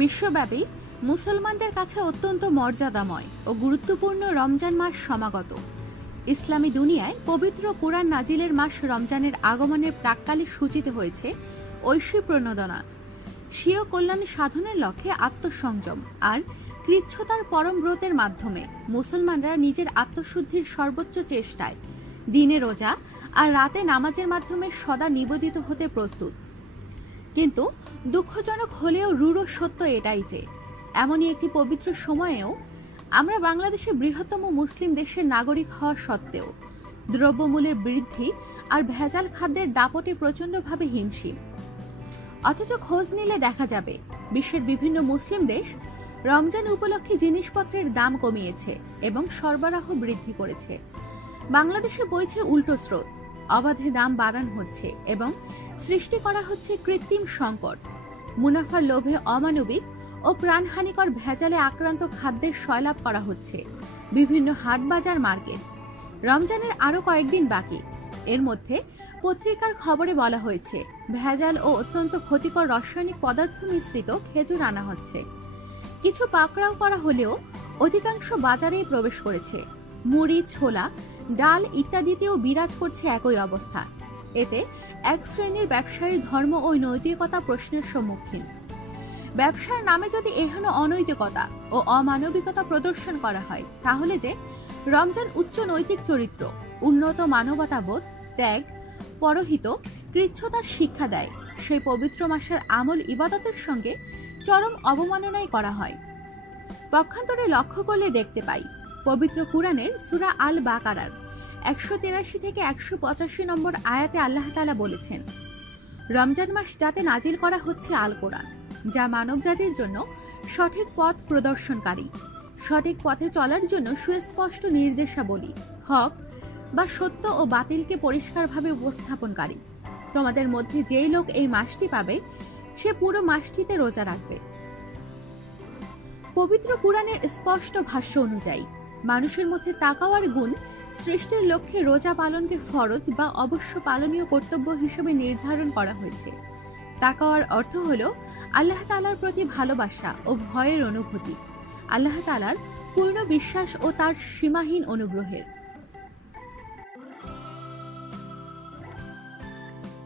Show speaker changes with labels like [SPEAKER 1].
[SPEAKER 1] বিশ্বব্যাপী মুসলমানদের কাছে অত্যন্ত মর্যাদাময় ও গুরুত্বপূর্ণ রমজান মাস সমাগত। ইসলামী দুনিয়ায় পবিত্র কোরআন নাজিলের মাস রমজানের আগমনের প্রাককালে সূচিত হয়েছে ঐশী প্রণোদনা স্বীয় কল্যাণ সাধনের লক্ষ্যে আত্মসংযম আর কৃচ্ছতার পরম ব্রতের মাধ্যমে মুসলমানরা নিজের আত্মশুদ্ধির সর্বোচ্চ চেষ্টায় দিনে রোজা আর রাতে নামাজের মাধ্যমে সদা নিবেদিত হতে প্রস্তুত। কিন্তু দুঃখজনক হলেও রূঢ় সত্য এটাই যে, এমনই একটি পবিত্র সময়েও আমরা বাংলাদেশের বৃহত্তম মুসলিম দেশের নাগরিক হওয়া সত্ত্বেও দ্রব্যমূল্যের বৃদ্ধি আর ভেজাল খাদ্যের দাপটে প্রচণ্ডভাবে হিমশিম। অথচ খোঁজ নিলে দেখা যাবে, বিশ্বের বিভিন্ন মুসলিম দেশ রমজান উপলক্ষে জিনিসপত্রের দাম কমিয়েছে এবং সরবরাহ বৃদ্ধি করেছে। বাংলাদেশে বইছে উল্টো স্রোত অবাধে দাম বাড়ানো হচ্ছে এবং সৃষ্টি করা হচ্ছে কৃত্রিম সংকট মুনাফার লোভে অমানবিক ও প্রাণহানিকর ভেজালে আক্রান্ত খাদ্যের সয়লাভ করা হচ্ছে বিভিন্ন হাট বাজার মার্কেট। রমজানের আরও কয়েকদিন বাকি। এর মধ্যে পত্রিকার খবরে বলা হয়েছে, ভেজাল ও অত্যন্ত ক্ষতিকর রাসায়নিক পদার্থ মিশ্রিত খেজুর আনা হচ্ছে। কিছু পাকড়াও করা হলেও অধিকাংশ বাজারেই প্রবেশ করেছে। মুড়ি, ছোলা, ডাল ইত্যাদিতেও বিরাজ করছে একই অবস্থা। এতে এক শ্রেণির ব্যবসায়ীর ধর্ম ও নৈতিকতা প্রশ্নের সম্মুখীন। ব্যবসার নামে যদি এহেন অনৈতিকতা ও অমানবিকতা প্রদর্শন করা হয়, তাহলে যে রমজান উচ্চ নৈতিক চরিত্র, উন্নত মানবতাবোধ, ত্যাগ, পরহিত, কৃচ্ছতার শিক্ষা দেয়, সেই পবিত্র মাসের আমল ইবাদতের সঙ্গে চরম অবমাননাই করা হয়। পক্ষান্তরে লক্ষ্য করলে দেখতে পাই পবিত্র কুরআনের সুরা আল বাকারার একশো তেরাশি থেকে একশো পঁচাশি নম্বর আয়াতে আল্লাহ তালা বলেছেন, রমজান মাস যাতে নাজিল করা হচ্ছে আল কোরআন যা মানব জাতির জন্য সঠিক পথ প্রদর্শনকারী, সঠিক পথে চলার জন্য সুস্পষ্ট নির্দেশাবলী, হক বা সত্য ও বাতিলকে পরিষ্কারভাবে উপস্থাপনকারী। তোমাদের মধ্যে যেই লোক এই মাসটি পাবে, সে পুরো মাসটিতে রোজা রাখবে। পবিত্র পুরাণের স্পষ্ট ভাষ্য অনুযায়ী মানুষের মধ্যে তাকাওয়ার গুণ, সৃষ্টির লক্ষ্যে রোজা পালনকে ফরজ বা অবশ্য পালনীয় কর্তব্য হিসেবে নির্ধারণ করা হয়েছে। তাকাওয়ার অর্থ হল আল্লাহ তালার প্রতি ভালোবাসা ও ভয়ের অনুভূতি। আল্লাহ তালার পূর্ণ বিশ্বাস ও তার সীমাহীন অনুগ্রহের।